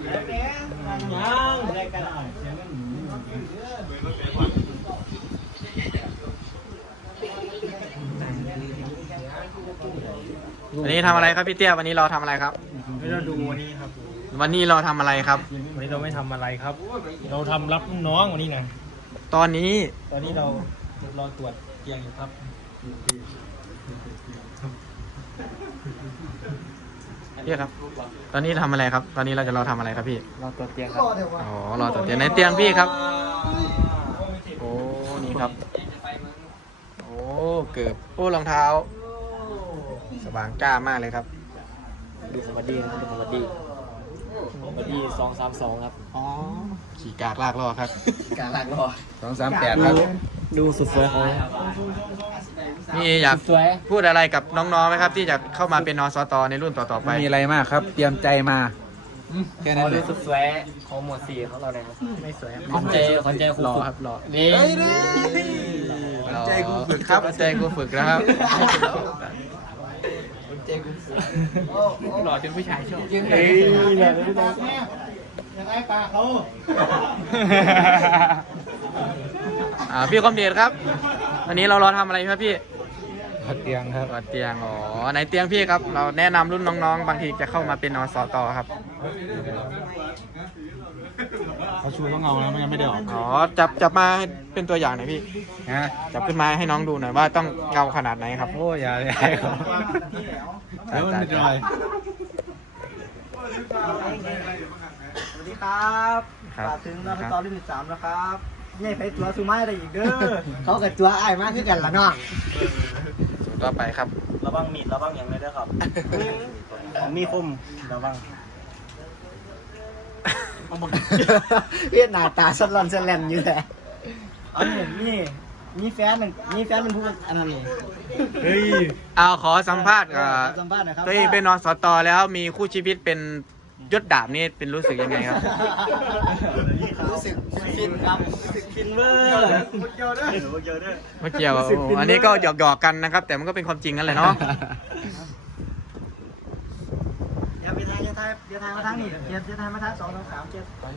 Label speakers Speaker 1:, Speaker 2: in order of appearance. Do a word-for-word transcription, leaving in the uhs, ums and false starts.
Speaker 1: วันนี้ทำอะไรครับพี่เตี้ยวันนี้เราทำอะไรครับ
Speaker 2: ไม่เราดูวันนี้ครับ
Speaker 1: วันนี้เราทำอะไรครับ
Speaker 2: วันนี้เราไม่ทำอะไรครับ เราทำรับน้องวันนี้นะ
Speaker 1: ตอนนี้
Speaker 2: ตอนนี้เรารอตรวจเตียงอยู่ครับ
Speaker 1: พี่ครับ ตอนนี้ทำอะไรครับ ตอนนี้เราจะเราทำอะไรครับพี่
Speaker 2: รอตรวจเตียงครับ
Speaker 1: อ๋อรอตัวเตียงในเตียงพี่ครับโอ้นี่ครับโอ้เกือบโอ้รองเท้าสว่างจ้ามากเลยครับ
Speaker 2: ดูสวัสดีนะดูสวัสดีสวัสดีสองสามสองครับ
Speaker 1: อ๋อขี่กากลากล่อครับ
Speaker 2: การหลักรอ
Speaker 1: สองสามแปดครับ
Speaker 2: ดูสุดสวยของ
Speaker 1: นี่อยาก
Speaker 2: สวย
Speaker 1: พูดอะไรกับน้องๆไหมครับ ที่จะเข้ามาเป็นนสตในรุ่นต่อๆไป
Speaker 3: ไม่มีอะไรมากครับ เตรียมใจมาแค่นั้น
Speaker 2: ดู
Speaker 3: เลย
Speaker 2: สุดสวยของหมวดสี่ของเราเลยครับไม่สวยขอนใจขอนใจครู
Speaker 1: รอ
Speaker 2: ฝึก
Speaker 1: ครับรอ
Speaker 2: นี่
Speaker 1: ใจกูฝึกครับใจกูฝึกนะครับ
Speaker 2: หล่อจนผู้ชายชอบ
Speaker 1: เฮ้ย
Speaker 2: ยังไงปากเขา
Speaker 1: อ่าพี่คอมเดชครับ วันนี้เรารอทำอะไรครับพี่
Speaker 3: เตียงครับ
Speaker 1: รอเตียงอ๋อไหนเตียงพี่ครับ เราแนะนำรุ่นน้องๆ บางทีจะเข้ามาเป็นนสตครับ
Speaker 3: เขาชูต้องเงาแล้วมันยังไม่ได้ออก
Speaker 1: อ๋อจับจับมาให้เป็นตัวอย่างหน่อยพี่
Speaker 3: ฮะ
Speaker 1: จับขึ้นมาให้น้องดูหน่อยว่าต้องเงาขนาดไหนครับ
Speaker 3: โอ้ยอย่าเลยครับเดี๋ยวมันจะลอย
Speaker 4: สวัสดีครับ
Speaker 1: ครับ
Speaker 4: ฝากถึงนตรุ่นที่สามนะครับนี่ไปตัวซูมาได้อีกเด้อ เขากับตัวไอ้มากขึ้นกันละเนาะ
Speaker 1: สูตรต่อไปครับ
Speaker 4: ระวังมีดระวังอย่างไรเด้อครับของมีคมระวังเวียดหน้าตาสลอนสแลนอยู่แหละอันนี้นี่มีแฟนหนึ่งมีแฟนเป็นผู้อันนั้นนี่
Speaker 1: เฮ้ยเอาขอสัมภาษณ์กับ
Speaker 4: สัมภาษณ์หนะครับ
Speaker 1: ตัวเองเป็นนสตแล้วมีคู่ชีวิตเป็นยศดาบนี่เป็นรู้สึกยังไงครับ
Speaker 4: รู้สึกฟินครับรู้สึกฟินเวอร์เกี่ยวด้วยเกี่ยวด้วย
Speaker 1: ไม่เกี่ยวโอ้อันนี้ก็หยอกๆกันนะครับ แต่มันก็เป็นความจริงนั่นแหละเนาะ
Speaker 4: อย่าไปทายอย่าทายอย่าทายมาทางนี้อย่าอย่าทายมาทางสองสามสามเจ็ด